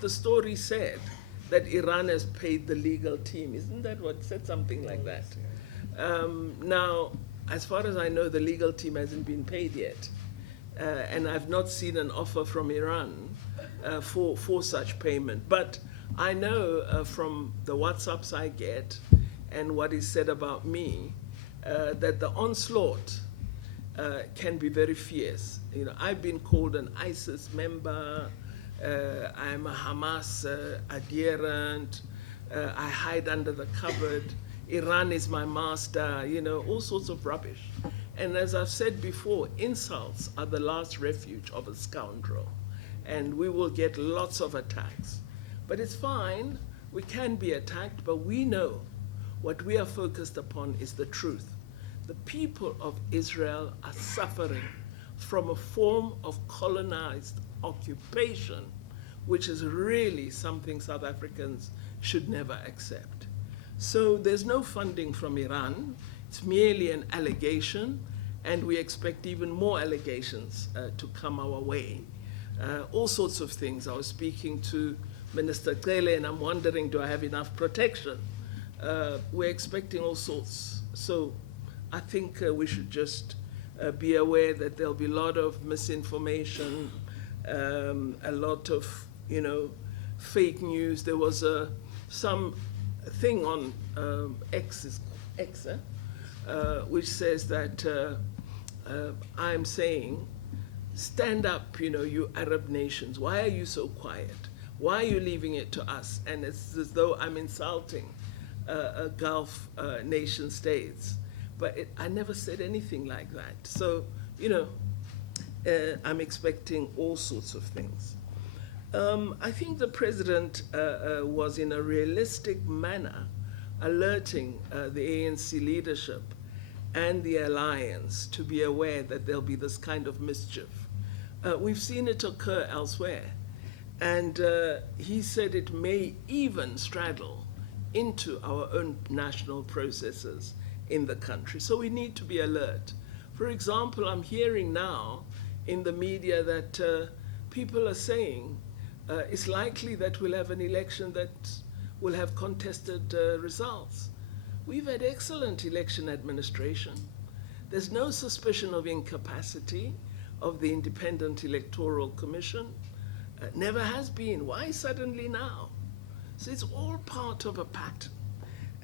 thought the story said that Iran has paid the legal team. Isn't that what said? Something like that. Now, as far as I know, the legal team hasn't been paid yet. And I've not seen an offer from Iran for such payment. But I know from the WhatsApps I get and what is said about me, that the onslaught can be very fierce. You know, I've been called an ISIS member, I'm a Hamas adherent, I hide under the cupboard, Iran is my master, you know, all sorts of rubbish. And as I've said before, insults are the last refuge of a scoundrel. And we will get lots of attacks. But it's fine, we can be attacked, but we know what we are focused upon is the truth. The people of Israel are suffering from a form of colonized occupation, which is really something South Africans should never accept. So there's no funding from Iran. It's merely an allegation, and we expect even more allegations to come our way. All sorts of things. I was speaking to Minister Cele, and I'm wondering, do I have enough protection? We're expecting all sorts. So I think we should just be aware that there'll be a lot of misinformation, a lot of, you know, fake news. There was some thing on X, which says that I'm saying, stand up, you know, you Arab nations. Why are you so quiet? Why are you leaving it to us? And it's as though I'm insulting Gulf nation states. But I never said anything like that. So, you know, I'm expecting all sorts of things. I think the president was in a realistic manner alerting the ANC leadership and the alliance to be aware that there'll be this kind of mischief. We've seen it occur elsewhere. And he said it may even straddle into our own national processes in the country. So we need to be alert. For example, I'm hearing now in the media that people are saying it's likely that we'll have an election that will have contested results. We've had excellent election administration. There's no suspicion of incapacity of the Independent Electoral Commission. Never has been. Why suddenly now? So it's all part of a pattern.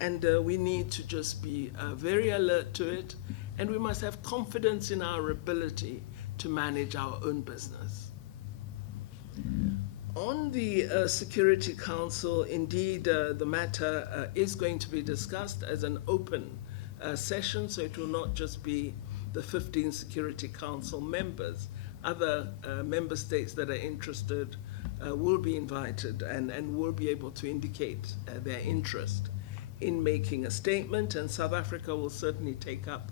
And we need to just be very alert to it. And we must have confidence in our ability to manage our own business. On the Security Council, indeed, the matter is going to be discussed as an open session, so it will not just be the 15 Security Council members. Other member states that are interested will be invited and will be able to indicate their interest in making a statement, and South Africa will certainly take up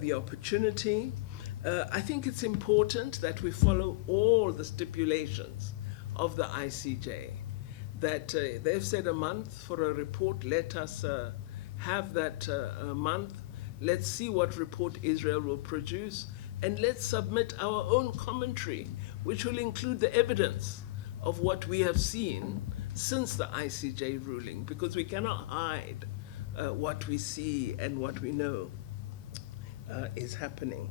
the opportunity. I think it's important that we follow all the stipulations of the ICJ, that they've said a month for a report. Let us have that month. Let's see what report Israel will produce, and let's submit our own commentary, which will include the evidence of what we have seen since the ICJ ruling, because we cannot hide what we see and what we know is happening.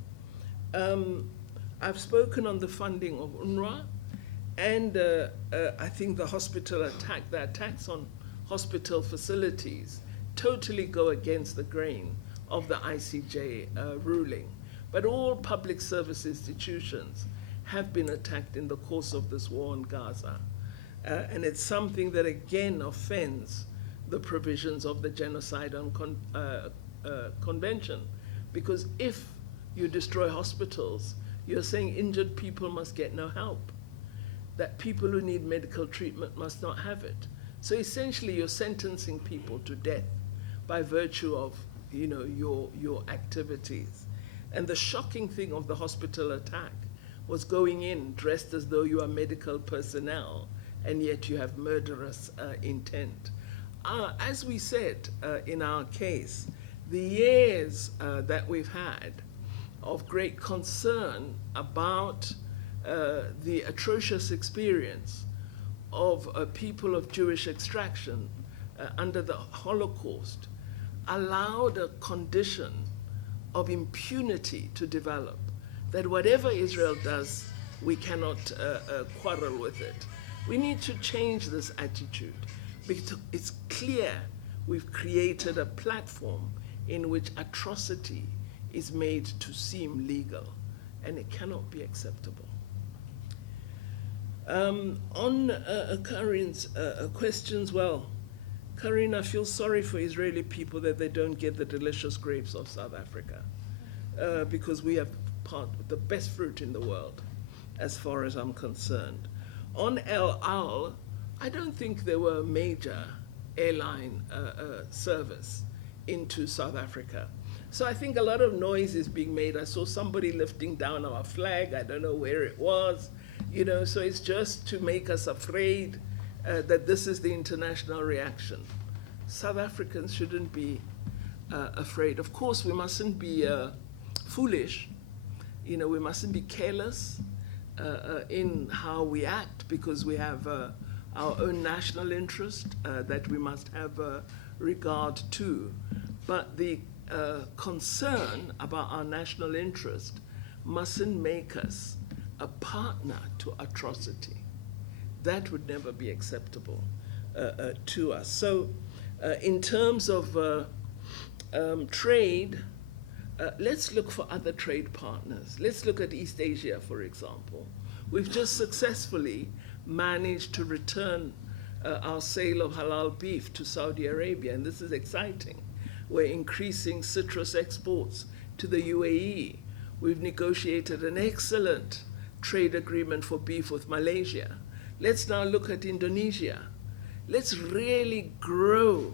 I've spoken on the funding of UNRWA, and I think the hospital attack, the attacks on hospital facilities totally go against the grain of the ICJ ruling. But all public service institutions have been attacked in the course of this war in Gaza. And it's something that again offends the provisions of the Genocide Convention. Because if you destroy hospitals, you're saying injured people must get no help, that people who need medical treatment must not have it. So essentially you're sentencing people to death by virtue of, you know, your activities. And the shocking thing of the hospital attack was going in dressed as though you are medical personnel, and yet you have murderous intent. As we said in our case, the years that we've had of great concern about the atrocious experience of people of Jewish extraction under the Holocaust allowed a condition of impunity to develop, that whatever Israel does, we cannot quarrel with it. We need to change this attitude, because it's clear we've created a platform in which atrocity is made to seem legal, and it cannot be acceptable. On Karin's questions, well, Karin, I feel sorry for Israeli people that they don't get the delicious grapes of South Africa, because we have the best fruit in the world, as far as I'm concerned. On El Al, I don't think there were major airline service into South Africa. So I think a lot of noise is being made. I saw somebody lifting down our flag. I don't know where it was. You know, so it's just to make us afraid that this is the international reaction. South Africans shouldn't be afraid. Of course, we mustn't be foolish. You know, we mustn't be careless in how we act, because we have our own national interest that we must have regard to. But the concern about our national interest mustn't make us a partner to atrocity. That would never be acceptable to us. So in terms of trade, let's look for other trade partners. Let's look at East Asia, for example. We've just successfully managed to return our sale of halal beef to Saudi Arabia, and this is exciting. We're increasing citrus exports to the UAE. We've negotiated an excellent trade agreement for beef with Malaysia. Let's now look at Indonesia. Let's really grow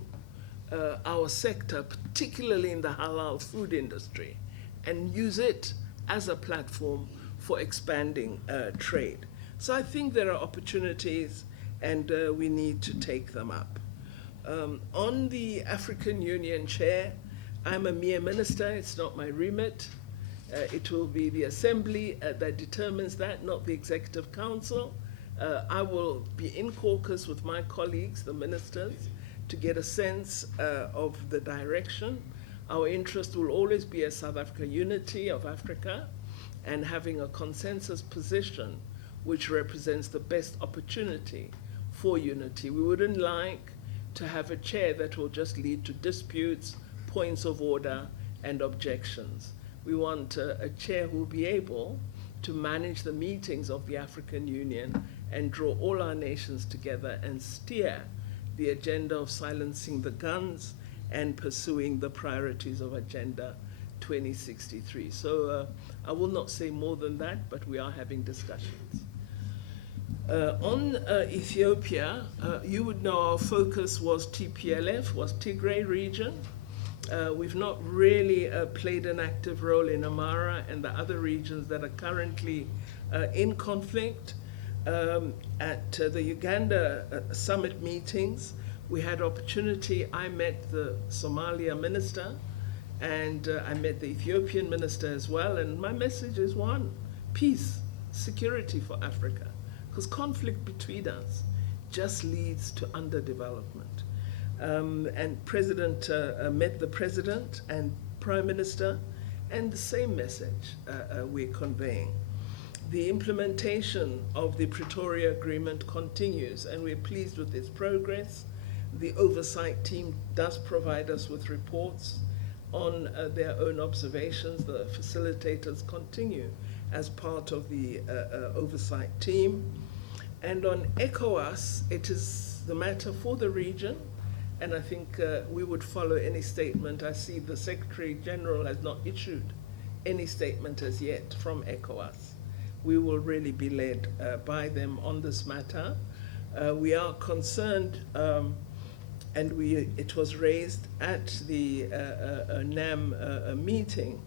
our sector, particularly in the halal food industry, and use it as a platform for expanding trade. So I think there are opportunities, and we need to take them up. On the African Union chair, I'm a mere minister. It's not my remit. It will be the Assembly that determines that, not the Executive Council. I will be in caucus with my colleagues, the ministers, to get a sense of the direction. Our interest will always be a South African unity of Africa, and having a consensus position which represents the best opportunity for unity. We wouldn't like to have a chair that will just lead to disputes, points of order, and objections. We want a chair who will be able to manage the meetings of the African Union and draw all our nations together and steer the agenda of silencing the guns and pursuing the priorities of Agenda 2063. So I will not say more than that, but we are having discussions. On Ethiopia, you would know our focus was TPLF, was Tigray region. We've not really played an active role in Amara and the other regions that are currently in conflict. At the Uganda summit meetings, we had opportunity. I met the Somalia minister, and I met the Ethiopian minister as well, and my message is one: peace, security for Africa, because conflict between us just leads to underdevelopment. And President met the President and Prime Minister, and the same message we're conveying. The implementation of the Pretoria Agreement continues, and we're pleased with its progress. The oversight team does provide us with reports on their own observations. The facilitators continue as part of the oversight team. And on ECOWAS, it is the matter for the region, and I think we would follow any statement. I see the Secretary General has not issued any statement as yet from ECOWAS. We will really be led by them on this matter. We are concerned, and it was raised at the NAM meeting,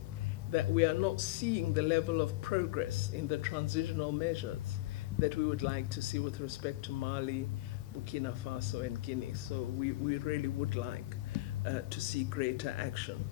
that we are not seeing the level of progress in the transitional measures that we would like to see with respect to Mali, Burkina Faso, and Guinea. So we really would like to see greater action.